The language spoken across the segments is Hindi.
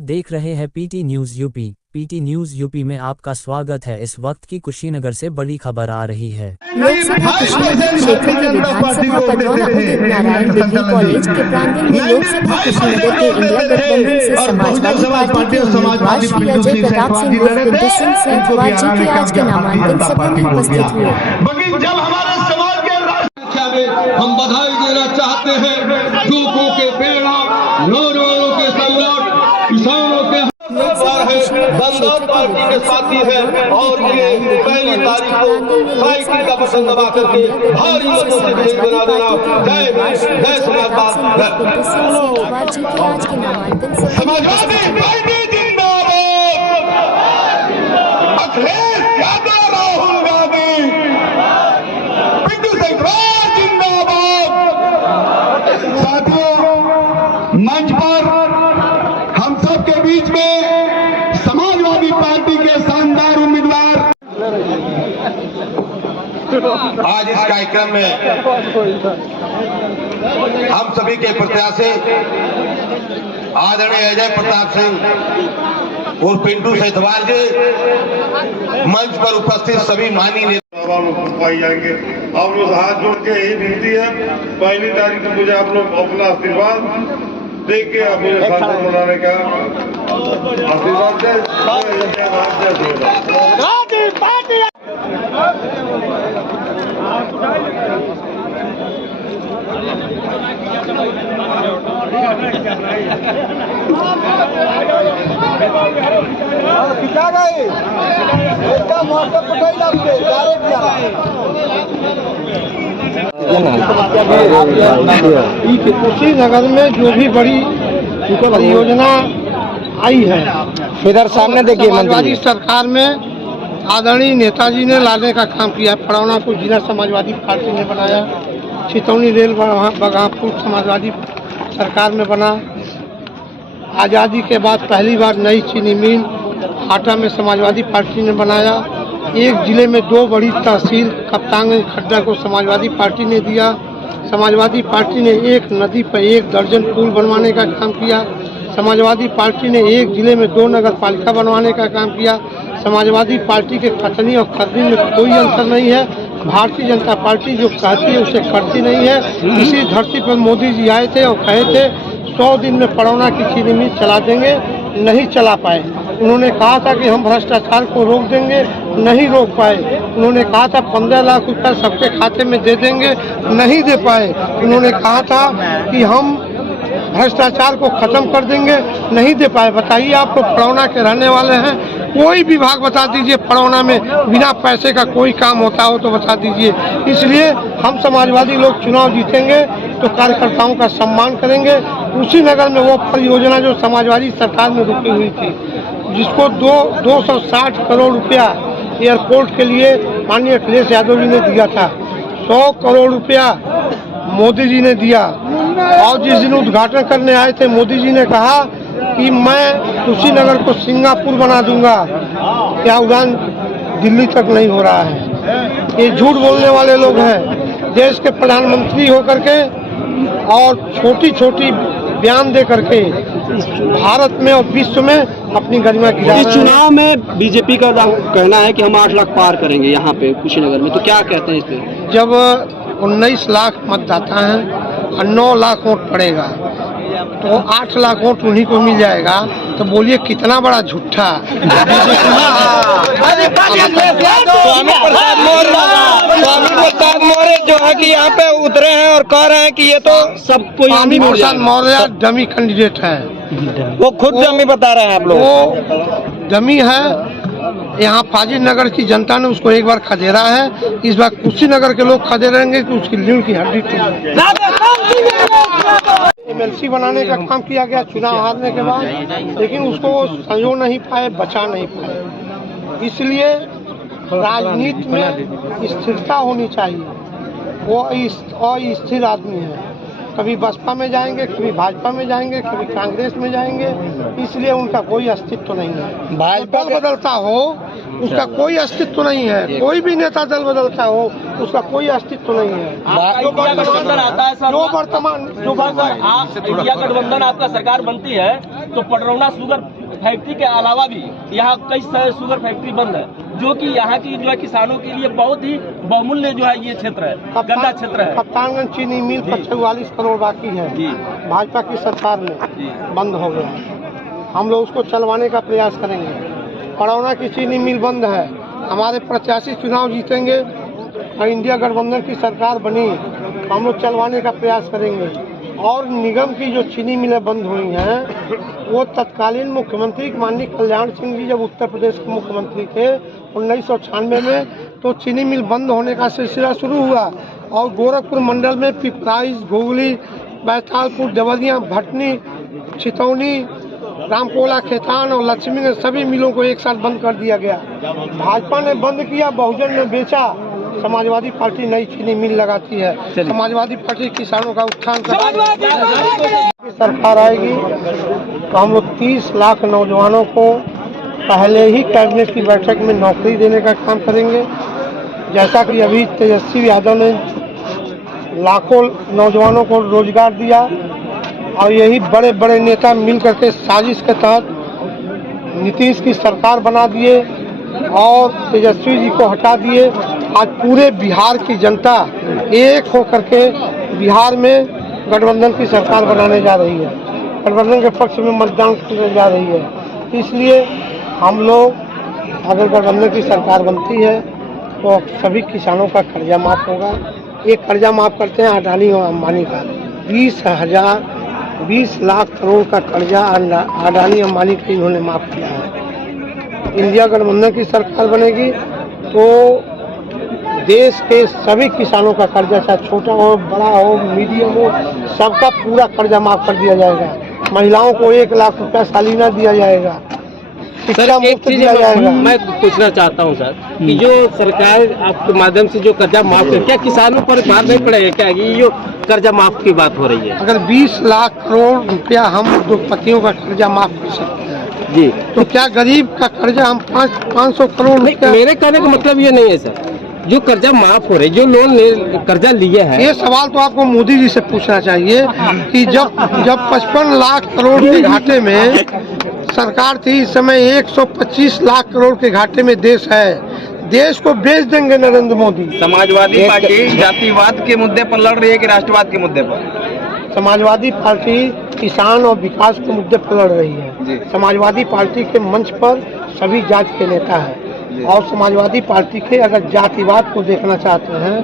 देख रहे हैं PT news UP. PT news UP में आपका स्वागत है। इस वक्त की कुशीनगर से बड़ी खबर आ रही है। लोकसभा कुशीनगर क्षेत्र के विधानसभा पदरौना उदित नारायण डिग्री कॉलेज के प्रांगण में लोकसभा कुशीनगर के इंडिया गठबंधन से समाजवादी पार्टी के उम्मीदवार श्री अजय प्रताप सिंह उर्फ पिंटू सिंह सेंधवा जी के आज के नामांकन सभा में उपस्थित हुए। जब हमारे समाज के राष्ट्र में हम बधाई देना चाहते हैं दूखों के प्रेरणा, नौजवानों के सम्राट, किसानों के बंगाल पार्टी के साथी है और ये पहली तारीख को साइकिल का बटन दबा करके भारी मतों से विजयी बना देना। जय समाजवाद। समाजवादी पार्टी जिंदाबाद, अखिलेश यादव, राहुल गांधी, पिंटू सेंधवा जिंदाबाद। साथियों, मंच पर हम सबके बीच में समाजवादी पार्टी के शानदार उम्मीदवार आज इस कार्यक्रम में हम सभी के प्रत्याशी आदरणीय अजय प्रताप सिंह और पिंटू सेंधवा जी, मंच पर उपस्थित सभी माननीय नेता पाई जाएंगे। आप लोग हाथ जोड़ के यही विनती है, पहली तारीख को मुझे आप लोग अपना आशीर्वाद देख के आप मुझे सांसद बनाने का आशीर्वाद दें। कुशीनगर में जो भी बड़ी परियोजना आई है, इधर सामने देखिए, समाजवादी सरकार में आदरणीय नेताजी ने लाने का काम किया। पड़ौना को जिला समाजवादी पार्टी ने बनाया, चितौनी रेल बगापुर समाजवादी सरकार में बना। आज़ादी के बाद पहली बार नई चीनी मिल हाटा में समाजवादी पार्टी ने बनाया। एक जिले में 2 बड़ी तहसील कप्तानगंज खड्डा को समाजवादी पार्टी ने दिया। समाजवादी पार्टी ने एक नदी पर 1 दर्जन पुल बनवाने का काम किया। समाजवादी पार्टी ने एक जिले में 2 नगर पालिका बनवाने का काम किया। समाजवादी पार्टी के कथनी और करनी में कोई अंतर नहीं है। भारतीय जनता पार्टी जो कहती है उसे करती नहीं है। इसी धरती पर मोदी जी आए थे और कहे थे 100 दिन में पड़ौना की चीनी मिल चला देंगे, नहीं चला पाए। उन्होंने कहा था कि हम भ्रष्टाचार को रोक देंगे, नहीं रोक पाए। उन्होंने कहा था 15 लाख रुपया सबके खाते में दे देंगे, नहीं दे पाए। उन्होंने कहा था कि हम भ्रष्टाचार को खत्म कर देंगे, नहीं दे पाए। बताइए, आप तो पड़ौना के रहने वाले हैं, कोई विभाग बता दीजिए पड़ौना में बिना पैसे का कोई काम होता हो तो बता दीजिए। इसलिए हम समाजवादी लोग चुनाव जीतेंगे तो कार्यकर्ताओं का सम्मान करेंगे। कुशीनगर में वो परियोजना जो समाजवादी सरकार में रुकी हुई थी, जिसको 260 करोड़ रुपया एयरपोर्ट के लिए माननीय अखिलेश यादव जी ने दिया था, 100 करोड़ रुपया मोदी जी ने दिया। और जिस दिन उद्घाटन करने आए थे, मोदी जी ने कहा कि मैं कुशीनगर को सिंगापुर बना दूंगा। क्या उड़ान दिल्ली तक नहीं हो रहा है? ये झूठ बोलने वाले लोग हैं। देश के प्रधानमंत्री होकर के और छोटी छोटी बयान दे करके भारत में और विश्व में अपनी गरिमा गिरा रहे हैं। इस चुनाव में बीजेपी का कहना है कि हम 8 लाख पार करेंगे यहाँ पे कुशीनगर में, तो क्या कहते हैं इस पे? जब 19 लाख मतदाता हैं और 9 लाख वोट पड़ेगा तो 8 लाख वोट उन्हीं को मिल जाएगा, तो बोलिए कितना बड़ा झूठा। स्वामी प्रसाद मौर्य जो है कि यहाँ पे उतरे हैं और कह रहे हैं कि ये तो सब कोई स्वामी प्रसाद मौर्य डमी कैंडिडेट है। वो खुद डमी बता रहे हैं आप लोग। वो डमी है। यहाँ फाजिल नगर की जनता ने उसको एक बार खदेड़ा है, इस बार कुशीनगर के लोग खदेड़ेंगे कि उसकी लीड की हड्डी MLC बनाने का काम किया गया चुनाव हारने के बाद, लेकिन उसको संजो नहीं पाए, बचा नहीं पाए। इसलिए राजनीति में स्थिरता होनी चाहिए। वो अस्थिर आदमी है, कभी बसपा में जाएंगे, कभी भाजपा में जाएंगे, कभी कांग्रेस में जाएंगे, इसलिए उनका कोई अस्तित्व नहीं है। भाजपा बदलता हो उसका कोई अस्तित्व नहीं है। कोई भी नेता दल बदलता हो, उसका कोई अस्तित्व नहीं है। जो वर्तमान इंडिया गठबंधन आपका सरकार बनती है तो पडरौना शुगर फैक्ट्री के अलावा भी यहाँ कई सारे शुगर फैक्ट्री बंद है, जो कि यहाँ की जो है किसानों के लिए बहुत ही बहुमूल्य जो है ये क्षेत्र है, गंदा क्षेत्र है। कप्तानगंज चीनी मिल पर 44 करोड़ बाकी है, भाजपा की सरकार में बंद हो गया। हम लोग उसको चलवाने का प्रयास करेंगे। पडरौना की चीनी मिल बंद है। हमारे प्रत्याशी चुनाव जीतेंगे और इंडिया गठबंधन की सरकार बनी तो हम लोग चलवाने का प्रयास करेंगे। और निगम की जो चीनी मिलें बंद हुई हैं, वो तत्कालीन मुख्यमंत्री माननीय कल्याण सिंह जी जब उत्तर प्रदेश के मुख्यमंत्री थे 1996 में, तो चीनी मिल बंद होने का सिलसिला शुरू हुआ। और गोरखपुर मंडल में पिपराइच, घुगली, बैतालपुर, देवरिया, भटनी, छितौनी, रामकोला, खेतान और लक्ष्मी सभी मिलों को एक साथ बंद कर दिया गया। भाजपा ने बंद किया, बहुजन ने बेचा, समाजवादी पार्टी नई चीनी मिल लगाती है। समाजवादी पार्टी किसानों का उत्थान कर सरकार आएगी तो हम लोग 30 लाख नौजवानों को पहले ही कैबिनेट की बैठक में नौकरी देने का काम करेंगे। जैसा कि अभी तेजस्वी यादव ने लाखों नौजवानों को रोजगार दिया और यही बड़े बड़े नेता मिल करके साजिश के तहत नीतीश की सरकार बना दिए और तेजस्वी जी को हटा दिए। आज पूरे बिहार की जनता एक होकर के बिहार में गठबंधन की सरकार बनाने जा रही है, गठबंधन के पक्ष में मतदान करने जा रही है। इसलिए हम लोग अगर गठबंधन की सरकार बनती है तो सभी किसानों का कर्जा माफ होगा। एक कर्जा माफ करते हैं अडानी और अंबानी का 20 लाख करोड़ का कर्जा अडानी अंबानी का इन्होंने माफ किया है। इंडिया गठबंधन की सरकार बनेगी तो देश के सभी किसानों का कर्जा, चाहे छोटा हो, बड़ा हो, मीडियम हो, सबका पूरा कर्जा माफ कर दिया जाएगा। महिलाओं को 1 लाख रुपया सालाना दिया जाएगा। सर एक चीज मैं पूछना चाहता हूँ सर कि जो सरकार आपके माध्यम से जो कर्जा माफ कर, क्या किसानों पर भार नहीं पड़ेगा क्या? ये जो कर्जा माफ की बात हो रही है, अगर 20 लाख करोड़ रुपया हम उद्योगपतियों का कर्जा माफ कर सकते हैं जी, तो क्या गरीब का कर्जा हम 500 करोड़ रुपया? मेरे कहने का मतलब ये नहीं है सर, जो कर्जा माफ हो रहे, जो लोन कर्जा लिए हैं, ये सवाल तो आपको मोदी जी से पूछना चाहिए कि जब 55 लाख करोड़ के घाटे में सरकार थी, इस समय 125 लाख करोड़ के घाटे में देश है। देश को बेच देंगे नरेंद्र मोदी। समाजवादी पार्टी जातिवाद के मुद्दे पर लड़ रही है कि राष्ट्रवाद के मुद्दे पर? समाजवादी पार्टी किसान और विकास के मुद्दे पर लड़ रही है। समाजवादी पार्टी के मंच पर सभी जाति के नेता हैं और समाजवादी पार्टी के अगर जातिवाद को देखना चाहते हैं,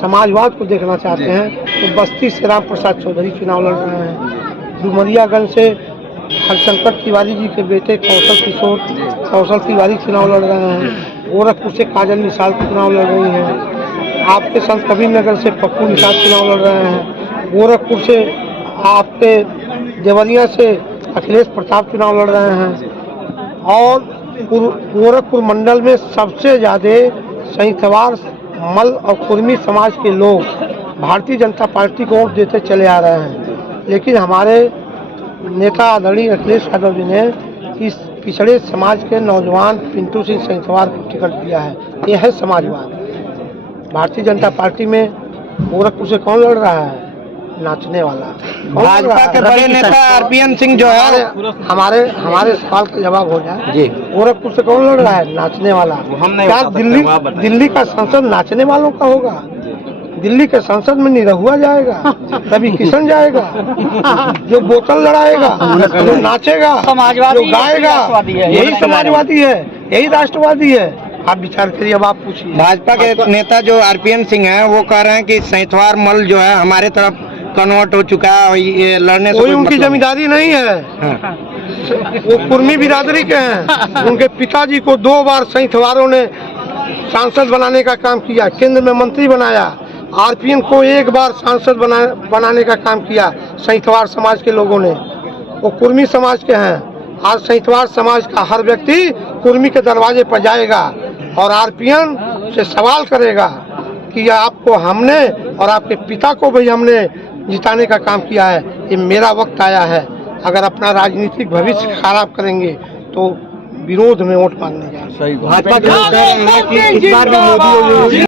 समाजवाद को देखना चाहते हैं तो बस्ती से राम प्रसाद चौधरी चुनाव लड़ रहे हैं। डुमरियागंज से हरशंकर तिवारी जी के बेटे कौशल तिवारी चुनाव लड़ रहे हैं। गोरखपुर से काजल निषाद चुनाव लड़ रही हैं। आपके संत कबीर नगर से पप्पू निषाद चुनाव लड़ रहे हैं। गोरखपुर से आपके देवरिया से अखिलेश प्रताप चुनाव लड़ रहे हैं। और गोरखपुर मंडल में सबसे ज़्यादा संतवार, मल और कुर्मी समाज के लोग भारतीय जनता पार्टी को वोट देते चले आ रहे हैं। लेकिन हमारे नेता आदरणीय अखिलेश यादव जी ने इस पिछड़े समाज के नौजवान पिंटू सिंह संतवार को टिकट दिया है। यह है समाजवाद। भारतीय जनता पार्टी में गोरखपुर से कौन लड़ रहा है? नाचने वाला। भाजपा के बड़े नेता आरपीएन सिंह जो है, हमारे सवाल का जवाब हो जाए जी। गोरखपुर से कौन लड़ रहा है? नाचने वाला। क्या दिल्ली का संसद नाचने वालों का होगा? दिल्ली के संसद में निरहुआ जाएगा, तभी किशन जाएगा, जो बोतल लड़ाएगा, जो नाचेगा, जो गाएगा, यही समाजवादी है, यही राष्ट्रवादी है। आप विचार करिए। अब आप पूछिए। भाजपा के नेता जो आरपीएन सिंह हैं वो कह रहे हैं कि सैंतवार मल जो है हमारे तरफ कन्वर्ट हो चुका है और ये लड़ने से कोई उनकी जमींदारी नहीं है। वो कुर्मी बिरादरी के हैं। उनके पिताजी को 2 बार सैंतवारों ने सांसद बनाने का काम किया, केंद्र में मंत्री बनाया। आरपीएन को 1 बार सांसद बनाने का काम किया सैंतवार समाज के लोगों ने। वो कुर्मी समाज के हैं। आज सैंतवार समाज का हर व्यक्ति कुर्मी के दरवाजे पर जाएगा और आरपीएन से सवाल करेगा कि आपको हमने और आपके पिता को भी हमने जिताने का काम किया है। ये मेरा वक्त आया है। अगर अपना राजनीतिक भविष्य खराब करेंगे तो विरोध में वोट मांगने जाए। भाजपा के इस बार भी मोदी